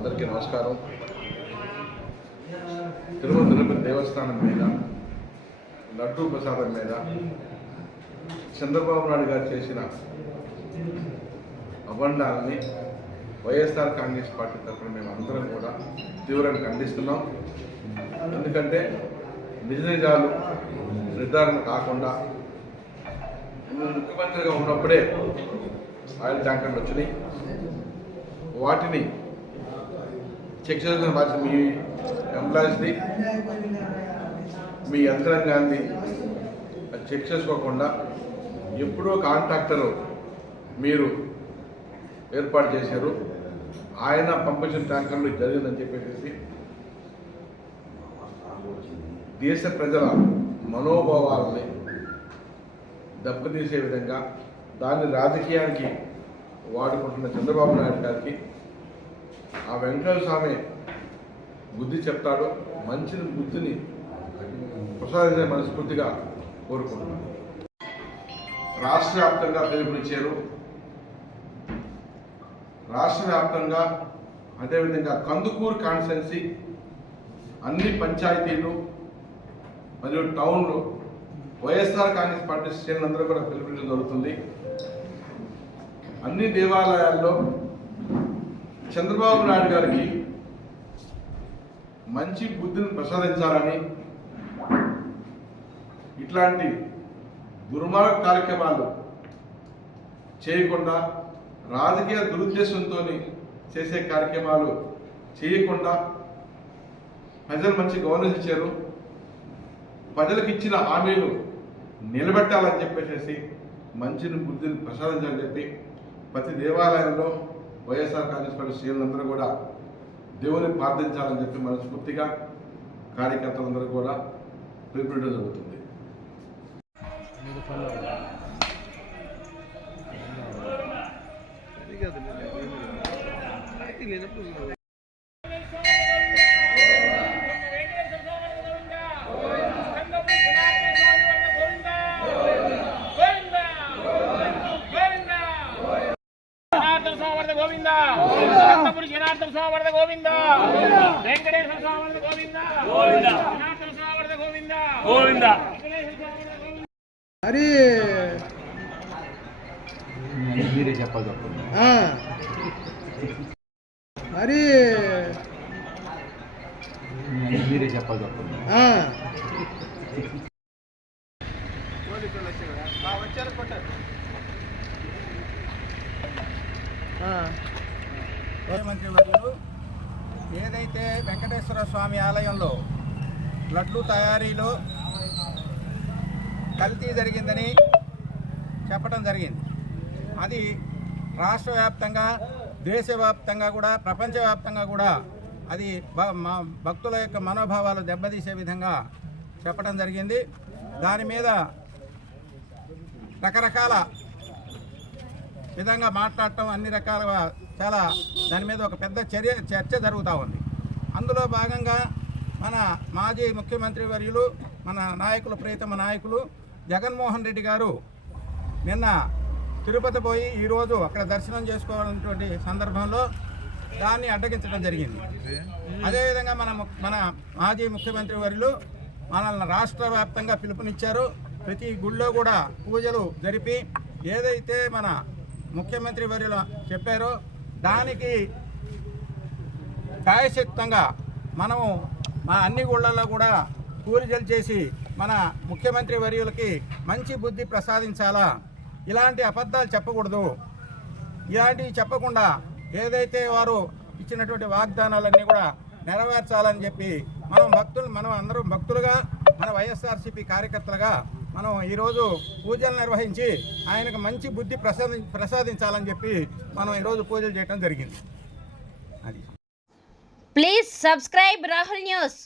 అందరికీ నమస్కారం. తిరుమల తిరుపతి దేవస్థానం మీద లడ్డూ ప్రసాదం మీద చంద్రబాబు నాయుడు గారు చేసిన అబండాలని వైఎస్ఆర్ కాంగ్రెస్ పార్టీ తరఫున మేము అందరం కూడా తీవ్రంగా ఖండిస్తున్నాం. ఎందుకంటే నిజ నిజాలు నిర్ధారణ కాకుండా ముఖ్యమంత్రిగా ఉన్నప్పుడే ఆయిల్ ట్యాంకర్లు వచ్చినాయి. వాటిని చెక్ చేసిన బాధ్యత మీ ఎంప్లాయీస్ది మీ యంత్రాంగాన్ని చెక్ చేసుకోకుండా ఎప్పుడో కాంట్రాక్టర్ మీరు ఏర్పాటు చేశారు ఆయన పంపించిన ట్యాంకర్లు జరిగిందని చెప్పేసి దేశ ప్రజల మనోభావాలని దెబ్బతీసే విధంగా దాన్ని రాజకీయానికి వాడుకుంటున్న చంద్రబాబు నాయుడు గారికి ఆ వెంకటేశ్వర స్వామి బుద్ధి చెప్తాడు మంచి బుద్ధిని ప్రసాదించే మనస్ఫూర్తిగా కోరుకుంటున్నాను. రాష్ట్ర వ్యాప్తంగా పిలుపునిచ్చారు. రాష్ట్ర వ్యాప్తంగా అదేవిధంగా కందుకూరు కాన్స్టెన్సీ అన్ని పంచాయతీలు మరియు టౌన్లు వైఎస్ఆర్ కాంగ్రెస్ పార్టీ శ్రేణులందరూ కూడా పిలుపునిచ్చడం జరుగుతుంది అన్ని దేవాలయాల్లో చంద్రబాబు నాయుడు గారికి మంచి బుద్ధిని ప్రసాదించాలని ఇట్లాంటి దుర్మార్గ కార్యక్రమాలు చేయకుండా రాజకీయ దురుద్దేశంతో చేసే కార్యక్రమాలు చేయకుండా ప్రజలు మంచి గవర్నెన్స్ ఇచ్చారు ప్రజలకు ఇచ్చిన హామీలు నిలబెట్టాలని చెప్పేసి మంచిని బుద్ధిని ప్రసాదించాలని చెప్పి ప్రతి దేవాలయంలో వైఎస్ఆర్ కాంగ్రెస్ పార్టీ శ్రేణులందరూ కూడా దేవుని ప్రార్థించాలని చెప్పి మనస్ఫూర్తిగా కార్యకర్తలందరూ కూడా పిలుపునివ్వడం జరుగుతుంది. స్వామి గోవింద. వెంకటేశ్వర స్వామి గోవింద. జనార్దన స్వామి గోవింద. గోవింద. గోవింద. మరి చెప్పాలి ఆ. మరి చెప్పాలి చెప్పండి ఆ. ముఖ్యమంత్రి వర్యులు ఏదైతే వెంకటేశ్వర స్వామి ఆలయంలో లడ్లు తయారీలో కల్తీ జరిగిందని చెప్పడం జరిగింది. అది రాష్ట్ర వ్యాప్తంగా దేశవ్యాప్తంగా కూడా ప్రపంచవ్యాప్తంగా కూడా అది భ- భక్తుల యొక్క మనోభావాలు దెబ్బతీసే విధంగా చెప్పడం జరిగింది. దాని మీద రకరకాల విధంగా మాట్లాడటం అన్ని రకాలుగా చాలా దాని మీద ఒక పెద్ద చర్య చర్చ జరుగుతూ ఉంది. అందులో భాగంగా మన మాజీ ముఖ్యమంత్రి వర్యులు మన నాయకులు ప్రియతమ నాయకులు జగన్మోహన్ రెడ్డి గారు నిన్న తిరుపతి పోయి ఈరోజు అక్కడ దర్శనం చేసుకోవాలన్నటువంటి సందర్భంలో దాన్ని అడ్డగించడం జరిగింది. అదేవిధంగా మన మన మాజీ ముఖ్యమంత్రి వర్యులు మనల్ని రాష్ట్ర వ్యాప్తంగా పిలుపునిచ్చారు. ప్రతి గుళ్ళో కూడా పూజలు జరిపి ఏదైతే మన ముఖ్యమంత్రి వర్యులు చెప్పారో. దానికి కాయశక్తంగా మనము మా అన్ని గుళ్ళల్లో కూడా పూజలు చేసి మన ముఖ్యమంత్రి వర్యులకి మంచి బుద్ధి ప్రసాదించాలా? ఇలాంటి అబద్ధాలు చెప్పకూడదు. ఇలాంటివి చెప్పకుండా ఏదైతే వారు ఇచ్చినటువంటి వాగ్దానాలన్నీ కూడా నెరవేర్చాలని చెప్పి మనం భక్తులు మనం అందరం భక్తులుగా మన వైఎస్ఆర్సీపీ కార్యకర్తలుగా మనం ఈరోజు పూజలు నిర్వహించి ఆయనకు మంచి బుద్ధి ప్రసాది ప్రసాదించాలని చెప్పి మనం ఈరోజు పూజలు చేయడం జరిగింది. అది. Please subscribe Rahul news